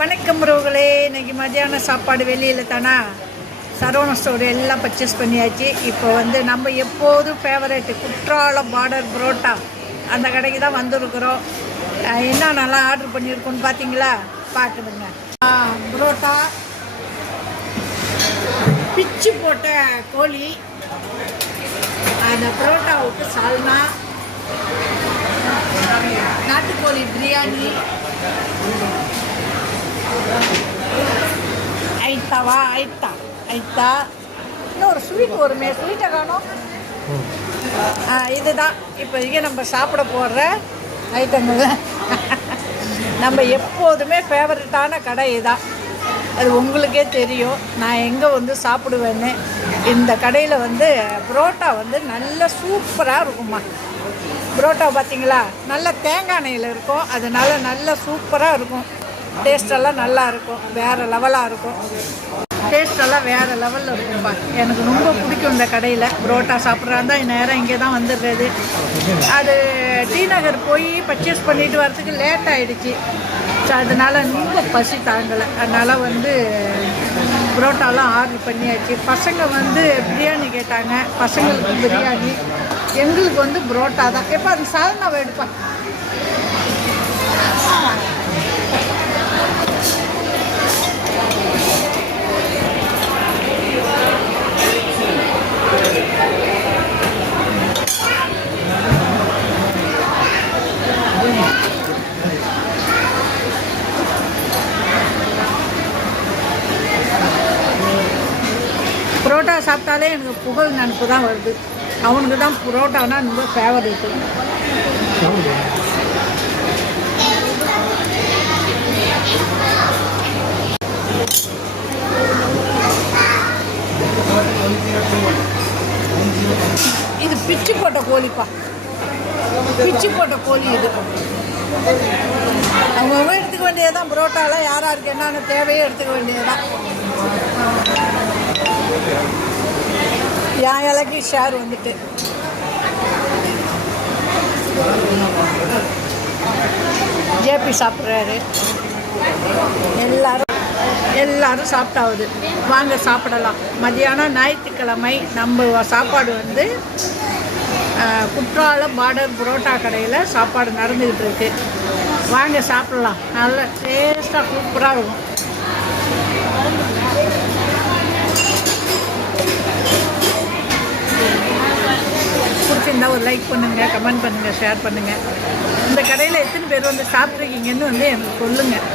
வணக்கம் ரோகளே. இன்றைக்கி மதியான சாப்பாடு வெளியில் தானா சரவண ஸ்டோர் எல்லாம் பர்ச்சேஸ் பண்ணியாச்சு. இப்போ வந்து நம்ம எப்போதும் ஃபேவரேட்டு குற்றாலம் பார்டர் புரோட்டா அந்த கடைக்கு தான் வந்திருக்கிறோம். என்னென்னலாம் ஆர்டர் பண்ணியிருக்கோன்னு பார்த்தீங்களா? பார்க்குதுங்க. புரோட்டா, பிச்சு போட்ட கோழி, அந்த புரோட்டாவுக்கு சால்னா, நாட்டுக்கோழி பிரியாணி, ஐத்தா இன்னும் ஒரு ஸ்வீட் வருமே, ஸ்வீட்டை காணும். இதுதான் இப்போதைக்கு நம்ம சாப்பிட போடுற ஐட்டங்கள். நம்ம எப்போதுமே ஃபேவரட்டான கடை இதுதான். அது உங்களுக்கே தெரியும் நான் எங்கே வந்து சாப்பிடுவேன்னு. இந்த கடையில் வந்து புரோட்டா வந்து நல்ல சூப்பராக இருக்குமா. புரோட்டா பார்த்தீங்களா, நல்ல தேங்காய் எண்ணெயில் இருக்கும், அதனால நல்ல சூப்பராக இருக்கும். டேஸ்டெல்லாம் நல்லா இருக்கும், வேறு லெவலாக இருக்கும். டேஸ்டெல்லாம் வேறு லெவலில் இருக்கும்பா. எனக்கு ரொம்ப பிடிக்கும் இந்த கடையில். புரோட்டா சாப்பிட்றாருந்தா நேரம் இங்கே தான் வந்துடுறது. அது டி நகர் போய் பர்ச்சேஸ் பண்ணிட்டு வரதுக்கு லேட் ஆகிடுச்சு. ஸோ அதனால் ரொம்ப பசி தாங்கலை. அதனால் வந்து புரோட்டாலாம் ஆர்டர் பண்ணியாச்சு. பசங்க வந்து பிரியாணி கேட்டாங்க. பசங்களுக்கு பிரியாணி, எங்களுக்கு வந்து புரோட்டா தான். எப்போ அது சால்னாவை எடுப்பா. புரோட்டா சாப்பிட்டாலே எனக்கு புகழ் நினப்பு தான் வருது. அவனுக்கு தான் புரோட்டானா ரொம்ப ஃபேவரேட்டு. இது பிச்சு போட்ட கோழிப்பா, பிச்சு போட்ட கோழி. இது அவங்க எடுத்துக்க வேண்டியதுதான். புரோட்டாலாம் யாராருக்கு என்னென்ன தேவையோ எடுத்துக்க வேண்டியதுதான். என் இலைக்கு ஷேர் வந்துட்டு ஜேபி சாப்பிட்றாரு. எல்லாரும் சாப்பிட்டாவது. வாங்க சாப்பிடலாம். மதியானம் ஞாயிற்றுக்கிழமை நம்ம சாப்பாடு வந்து குற்றாலம் பார்டர் புரோட்டா கடையில் சாப்பாடு நடந்துக்கிட்டு இருக்கு. வாங்க சாப்பிடலாம். நல்ல டேஸ்ட்டாக சூப்பராக இருக்கும். பிடிச்சிருந்தா ஒரு லைக் பண்ணுங்கள், கமெண்ட் பண்ணுங்கள், ஷேர் பண்ணுங்கள். இந்த கடையில் எத்தனை பேர் வந்து சாப்பிட்ருக்கீங்கன்னு வந்து எனக்கு சொல்லுங்கள்.